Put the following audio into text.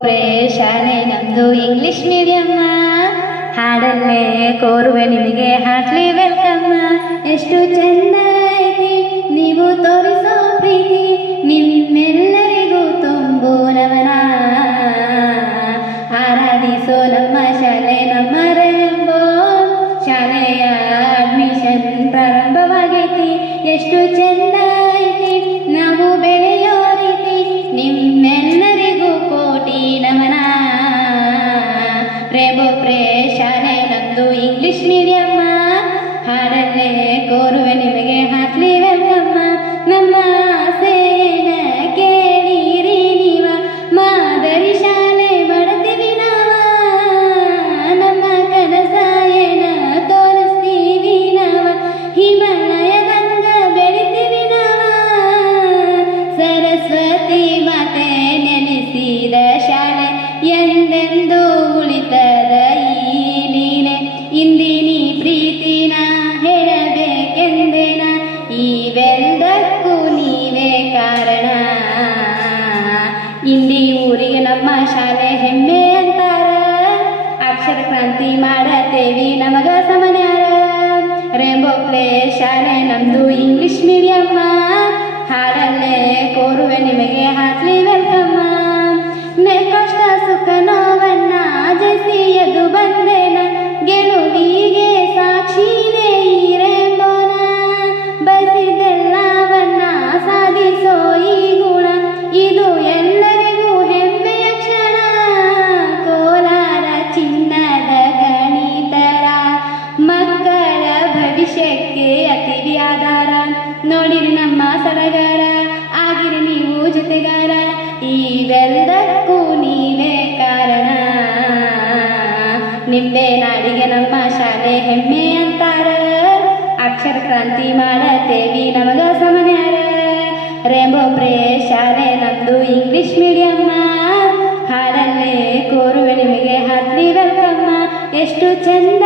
ಶಾಲೆ ನಮ್ದು ಇಂಗ್ಲಿಷ್ ಮೀಡಿಯಮ್ಮ, ಹಾಡಲ್ಲೇ ಕೋರುವೆ ನಿಮಗೆ ಹಾರ್ಟ್ಲಿ ವೆಲ್ಕಮ್ಮ. ಎಷ್ಟು ಚಂದ ಐತಿ ನೀವು ತೋರಿಸೋ ಪ್ರೀತಿ, ನಿಮ್ಮೆಲ್ಲರಿಗೂ ತುಂಬು ನಮನ. ಆರಾಧಿಸೋ ನಮ್ಮ ಶಾಲೆ ನಮ್ಮ ರೇಂಬೋ, ಶಾಲೆಯ ಅಡ್ಮಿಷನ್ ಪ್ರಾರಂಭವಾಗೈತಿ. ಎಷ್ಟು ಚಂದ ಐತಿ ನಾವು ಬೆಳೆಯೋ ರೀತಿ, ನಿಮ್ಮೆಲ್ಲರಿಗೂ ಕೋಟಿ ನಮನ. ರೇಂಬೋ ಶಾಲೆ ನಮ್ದು ಇಂಗ್ಲಿಷ್ ಮೀಡಿಯಮ್ಮ, ಹಾಡಲ್ಲೇ ಕೋರುವೆ ನಿಮಗೆ ಹಾರ್ಟ್ಲಿ ವೆಲ್ಕಮ್ಮ. ನಮ್ಮ ಆಸೆನ ಕೇಳಿರಿ ನೀವ, ಮಾದರಿ ಶಾಲೆ ಮಾಡ್ತೀವಿ ನಾವ. ನಮ್ಮ ಕನಸ ಏನ ತೋರಿಸ್ತೀವಿ ನಾವ, ಹಿಮಾಲಯದಂಗ ಬೆಳಿತೀವಿ ನಾವ. ಸರಸ್ವತಿ ಮಾತೆ ನೆನೆಸಿದ ಶಾಲೆ, ಎಂದೆಂದು ಉಳಿತದ ಈ ಲೀಲೆ. ಇಂದಿನಿ ಪ್ರೀತಿನ ಹೇಳಬೇಕೆಂದೇನ, ಇವೆಲ್ಲದಕ್ಕೂ ನೀವೇ ಕಾರಣ. ಇಂದಿ ಊರಿಗೆ ನಮ್ಮ ಶಾಲೆ ಹೆಮ್ಮೆ ಅಂತಾರ, ಅಕ್ಷರ ಕ್ರಾಂತಿ ಮಾಡತೇವಿ ನಮಗ ಸಮನ್ಯಾರ. ರೇಂಬೋ ಶಾಲೆ ನಮ್ದು ಇಂಗ್ಲಿಷ್ ಮೀಡಿಯಮ್ಮ, ಹಾಡಲ್ಲೇ ಕೋರುವೆ ನಿಮಗೆ ಹಾರ್ಟ್ಲಿ ವೆಲ್ಕಮ್ಮ. ಕಷ್ಟ ಸುಖ ನೋವನ್ನ ಜಯಿಸಿ ಎದ್ದು ಬಂದೇನ, ಗೆಲುವಿಗೆ ಸಾಕ್ಷಿನೇ ಈ ರೇಂಬೋನ. ಬಯಸಿದೆಲ್ಲವನ್ನ ಸಾಧಿಸೋ ಈ ಗುಣ, ಇದು ಎಲ್ಲರಿಗೂ ಹೆಮ್ಮೆಯ ಕ್ಷಣ. ಕೋಲಾರ ಚಿನ್ನದ ಗಣಿತರ, ಮಕ್ಕಳ ಭವಿಷ್ಯಕ್ಕೆ ಅತಿವಿ ಆಧಾರ. ನೋಡಿರಿ ನಮ್ಮ ಸಡಗರ, ಆಗಿರಿ ನೀವು ಜೊತೆಗಾರ. ಇವೆಲ್ಲದಕ್ಕೂ ನೀವೇ ಕಾರಣ. ನಿಂಬೆ ನಾಡಿಗೆ ನಮ್ಮ ಶಾಲೆ ಹೆಮ್ಮೆ ಅಂತಾರ, ಅಕ್ಷರ ಕ್ರಾಂತಿ ಮಾಡತೇವಿ ನಮಗ ಸಮನ್ಯಾರ. ರೇಂಬೋ ಶಾಲೆ ನಮ್ದು ಇಂಗ್ಲಿಷ್ ಮೀಡಿಯಮ್ಮ, ಹಾಡಲ್ಲೇ ಕೋರುವೆ ನಿಮಗೆ ಹಾರ್ಟ್ಲಿ ವೆಲ್ಕಮ್ಮ. ಎಷ್ಟು ಚಂದ